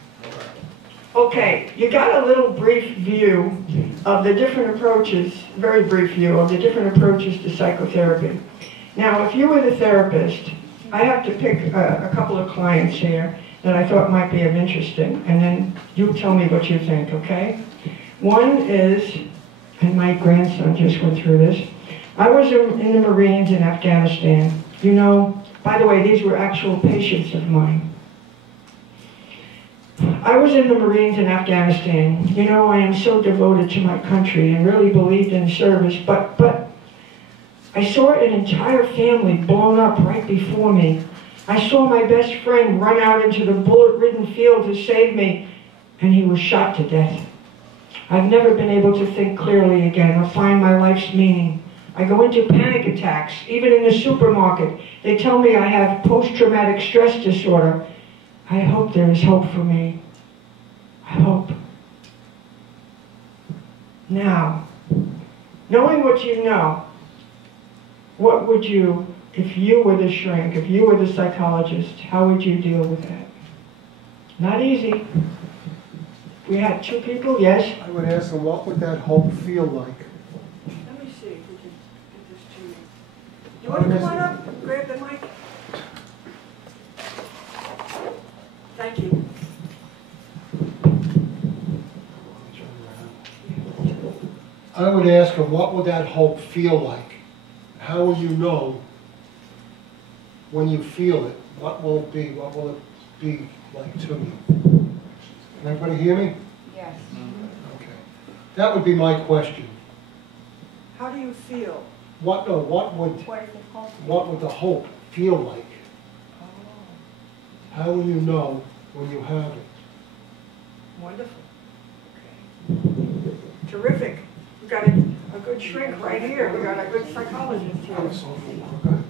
okay, you got a little brief view of the different approaches, very brief view of the different approaches to psychotherapy. Now, if you were the therapist, I have to pick a couple of clients here that I thought might be of interest in, and then you tell me what you think, okay? One is, and my grandson just went through this, I was in the Marines in Afghanistan. You know, by the way, these were actual patients of mine. I was in the Marines in Afghanistan. You know, I am so devoted to my country and really believed in service, but I saw an entire family blown up right before me. I saw my best friend run out into the bullet-ridden field to save me, and he was shot to death. I've never been able to think clearly again or find my life's meaning. I go into panic attacks, even in the supermarket. They tell me I have post-traumatic stress disorder. I hope there is hope for me. I hope. Now, knowing what you know, what would you, if you were the shrink, if you were the psychologist, how would you deal with that? Not easy. We had 2 people, yes? I would ask them, what would that hope feel like? Let me see if we can get this to you. You want to come on up and grab the mic? Thank you. I would ask them, what would that hope feel like? How will you know when you feel it? What will it be? What will it be like to you? Can everybody hear me? Yes. Okay. That would be my question. How do you feel? What would the hope feel like? How will you know when you have it? Wonderful. Okay. Terrific. We've got a good shrink right here. We've got a good psychologist here. I'm a social worker.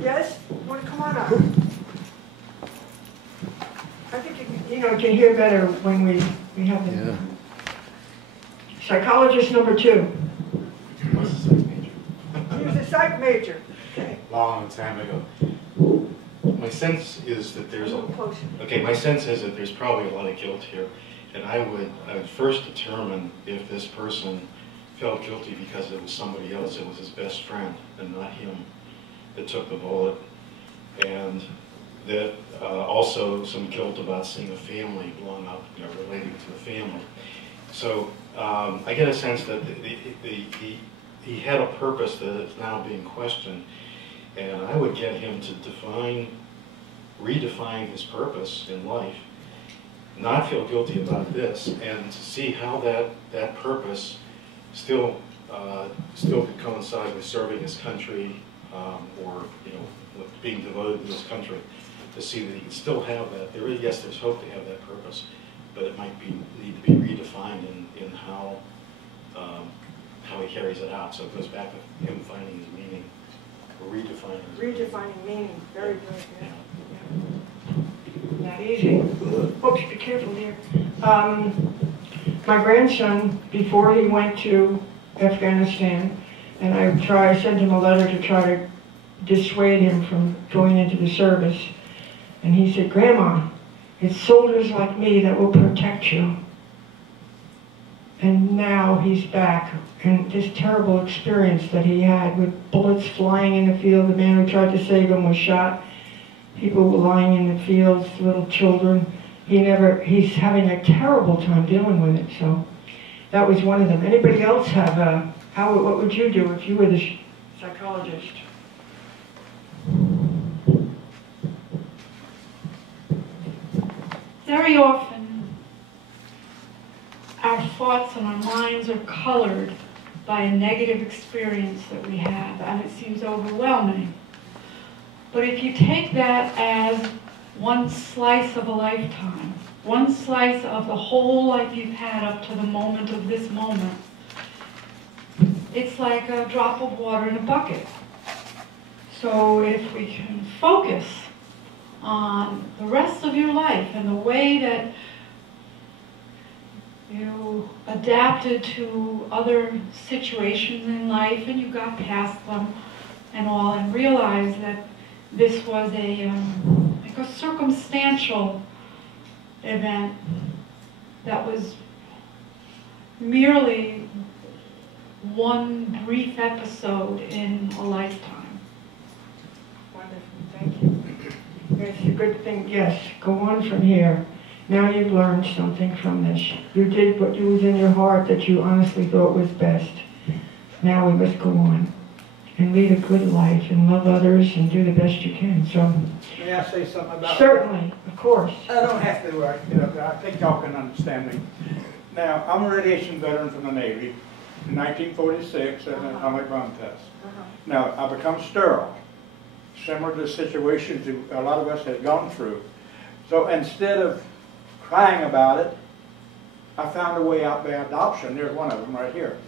Yes? You want to come on up? I think you can hear better when we have the... Yeah. Psychologist number 2. What's the psych major? He was a psych major. Okay. Long time ago. my sense is that there's my sense is that there's probably a lot of guilt here, and I would first determine if this person felt guilty because it was somebody else, it was his best friend, and not him that took the bullet, and that also some guilt about seeing a family blown up, relating to the family. So I get a sense that he had a purpose that is now being questioned, and I would get him to redefine his purpose in life, not feel guilty about this, and to see how that purpose still could coincide with serving his country, or with being devoted to his country. To see that he can still have that. There's hope to have that purpose, but it might need to be redefined in how he carries it out. So it goes back to him finding his meaning, or redefining meaning. Very good. Yeah. Not easy. Oops, be careful there. My grandson, before he went to Afghanistan, and I sent him a letter to try to dissuade him from going into the service. And he said, "Grandma, it's soldiers like me that will protect you." And now he's back, and this terrible experience that he had with bullets flying in the field, the man who tried to save him was shot, people were lying in the fields, little children. He's having a terrible time dealing with it, so that was one of them. Anybody else have what would you do if you were the psychologist? Very often, our thoughts and our minds are colored by a negative experience that we have, and it seems overwhelming. But if you take that as one slice of a lifetime, one slice of the whole life you've had up to the moment of this moment, it's like a drop of water in a bucket. So if we can focus on the rest of your life and the way that you adapted to other situations in life and you got past them and all, and realized that this was like a circumstantial event that was merely one brief episode in a lifetime. Wonderful, thank you. It's a good thing, yes, go on from here. Now you've learned something from this. You did what was in your heart that you honestly thought was best. Now we must go on and lead a good life and love others and do the best you can. So, may I say something about certainly, that? Of course. I don't have to, I think y'all can understand me. Now, I'm a radiation veteran from the Navy in 1946 as an atomic bomb test. Now, I become sterile, similar to the situations a lot of us have gone through. So instead of crying about it, I found a way out by adoption. There's one of them right here.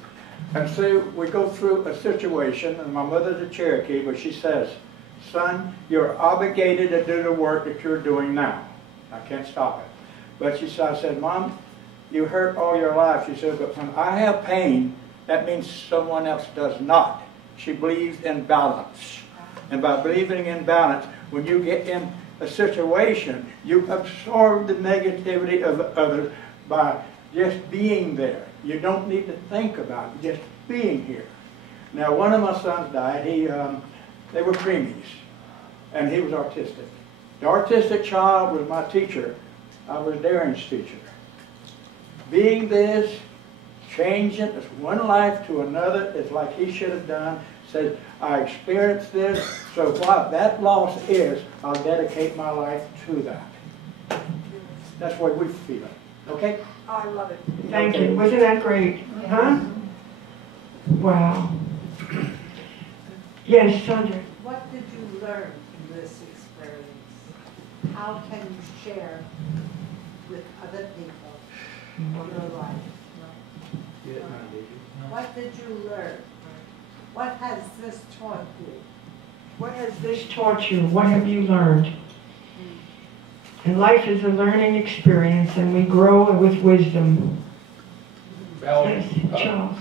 And so we go through a situation, and my mother's a Cherokee, but she says, "Son, you're obligated to do the work that you're doing now. I can't stop it." But she said, I said, "Mom, you hurt all your life." She said, "But when I have pain, that means someone else does not." She believes in balance. And by believing in balance, when you get in a situation, you absorb the negativity of others by just being there. You don't need to think about it, just being here. Now, one of my sons died. They were preemies, and he was autistic. The autistic child was my teacher. I was Darren's teacher. Being this, changing one life to another is like he should have done. Said, I experienced this, so what that loss is, I'll dedicate my life to that. That's what we feel. Okay? Oh, I love it. Thank you. Wasn't that great? Huh? Wow. Yes, Sandra. What did you learn from this experience? How can you share with other people your life? What did you learn? What has this taught you? What has this taught you? What have you learned? And life is a learning experience, and we grow with wisdom. Valerie, Yes, Charles.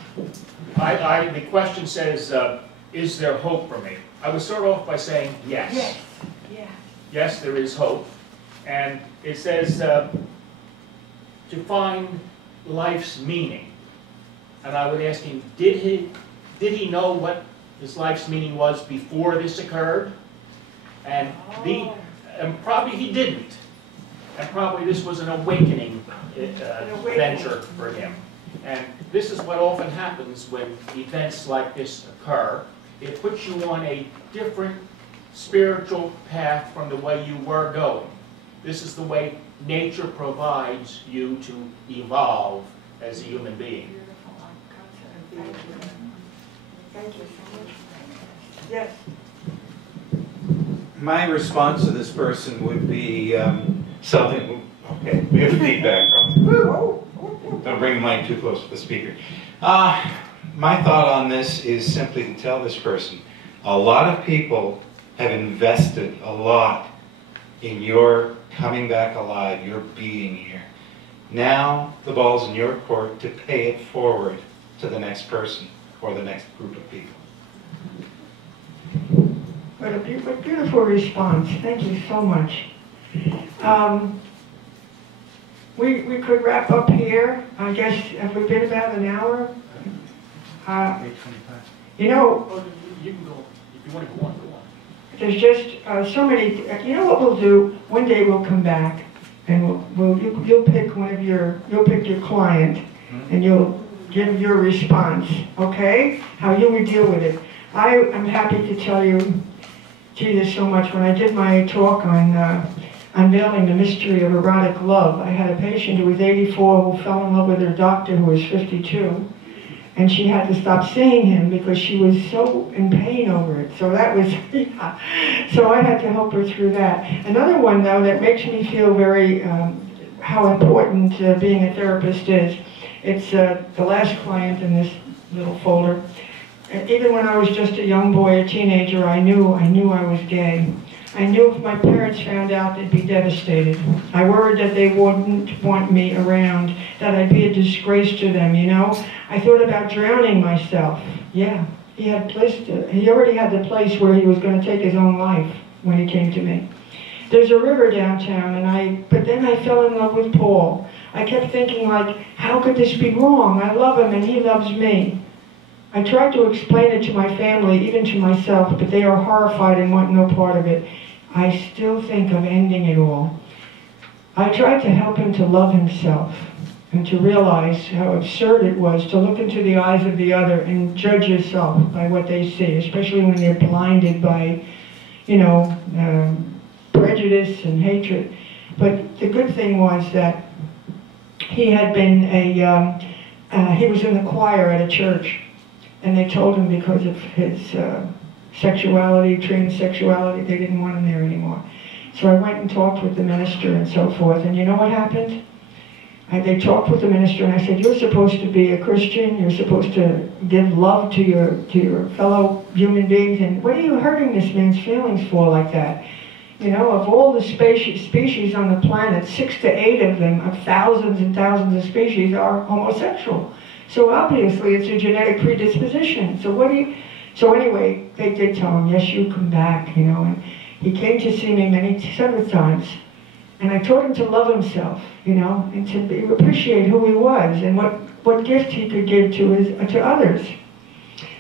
the question says, is there hope for me? I would start off by saying yes. Yes. Yeah. yes, there is hope. And it says to find life's meaning. And I would ask him, did he know what his life's meaning was before this occurred? And probably he didn't. And probably this was an awakening venture for him. And this is what often happens when events like this occur. It puts you on a different spiritual path from the way you were going. This is the way nature provides you to evolve as a human being. Thank you so much. Yes. My response to this person would be something. Okay, we have feedback. Don't bring the mic too close to the speaker. My thought on this is simply to tell this person, a lot of people have invested a lot in your coming back alive, your being here. Now the ball's in your court to pay it forward to the next person or the next group of people. What a beautiful response. Thank you so much. We could wrap up here. I guess, have we been about an hour? You know, You can go, if you want to go on, go on. there's just so many, you know what we'll do? One day we'll come back and you'll pick you'll pick your client and you'll give your response, okay? How you would deal with it. I am happy to tell you, gee, there's so much. When I did my talk on unveiling the mystery of erotic love, I had a patient who was 84 who fell in love with her doctor who was 52. And she had to stop seeing him because she was so in pain over it. So that was, yeah. So I had to help her through that. Another one, though, that makes me feel very, how important being a therapist is. It's the last client in this little folder. Even when I was just a young boy, a teenager, I knew I was gay. I knew if my parents found out, they'd be devastated. I worried that they wouldn't want me around, that I'd be a disgrace to them, you know? I thought about drowning myself. Yeah, he already had the place where he was going to take his own life when he came to me. There's a river downtown, but then I fell in love with Paul. I kept thinking, like, how could this be wrong? I love him and he loves me. I tried to explain it to my family, even to myself, but they are horrified and want no part of it. I still think of ending it all. I tried to help him to love himself and to realize how absurd it was to look into the eyes of the other and judge yourself by what they see, especially when they're blinded by, you know, prejudice and hatred. But the good thing was that he had been he was in the choir at a church, and they told him because of his sexuality, transsexuality, they didn't want him there anymore. So I went and talked with the minister and so forth, and you know what happened? They talked with the minister, and I said, you're supposed to be a Christian, you're supposed to give love to your fellow human beings, and what are you hurting this man's feelings for like that? You know, of all the species on the planet, 6 to 8 of them, of thousands and thousands of species, are homosexual. So obviously it's a genetic predisposition. So anyway, they did tell him, yes, you come back, you know, and he came to see me several times. And I taught him to love himself, you know, and to appreciate who he was and what gift he could give to others.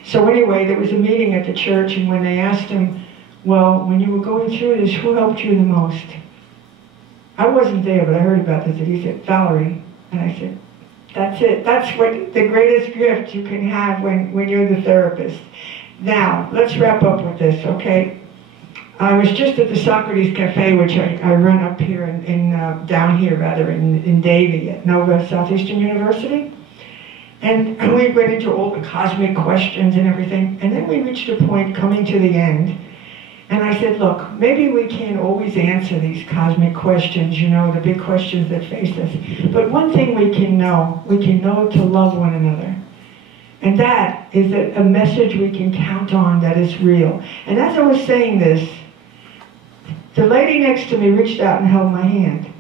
So anyway, there was a meeting at the church, and when they asked him, well, when you were going through this, who helped you the most? I wasn't there, but I heard about this, and he said, Valerie. And I said, that's it. That's what the greatest gift you can have when you're the therapist. Now, let's wrap up with this, okay? I was just at the Socrates Cafe, which I run up here down here rather, in Davie at Nova Southeastern University. And we went into all the cosmic questions and everything. And then we reached a point coming to the end. And I said, look, maybe we can't always answer these cosmic questions, you know, the big questions that face us. But one thing we can know to love one another. And that is a message we can count on that is real. And as I was saying this, the lady next to me reached out and held my hand.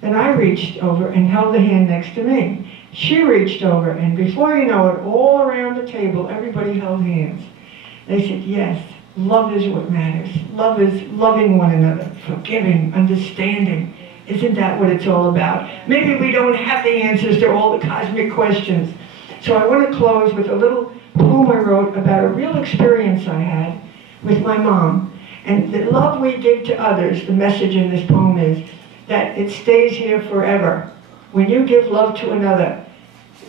Then I reached over and held the hand next to me. She reached over, and before you know it, all around the table, everybody held hands. They said, yes, Love is what matters. Love is loving one another, forgiving, understanding. Isn't that what it's all about? Maybe we don't have the answers to all the cosmic questions. So I want to close with a little poem I wrote about a real experience I had with my mom. And the love we give to others, the message in this poem is that it stays here forever. When you give love to another,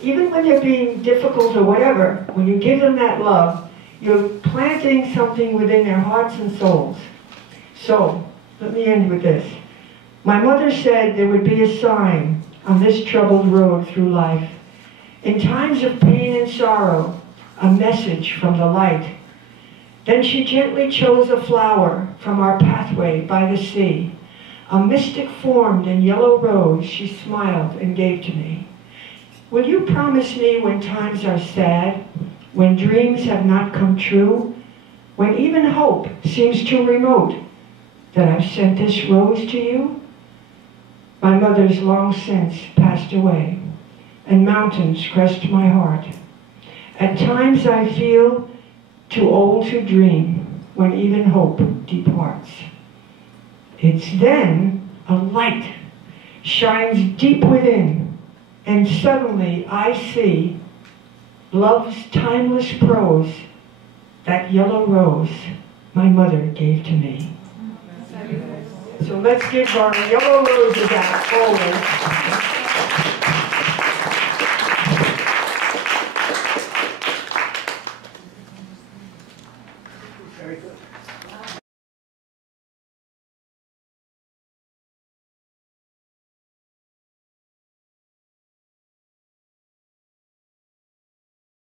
even when they're being difficult or whatever, when you give them that love, you're planting something within their hearts and souls. So, let me end with this. My mother said there would be a sign on this troubled road through life. In times of pain and sorrow, a message from the light. Then she gently chose a flower from our pathway by the sea. A mystic formed in yellow rose she smiled and gave to me. Will you promise me when times are sad, when dreams have not come true, when even hope seems too remote, that I've sent this rose to you? My mother's long since passed away, and mountains crest my heart. At times I feel too old to dream, when even hope departs. It's then a light shines deep within, and suddenly I see love's timeless prose, that yellow rose my mother gave to me. So let's give our yellow roses out always.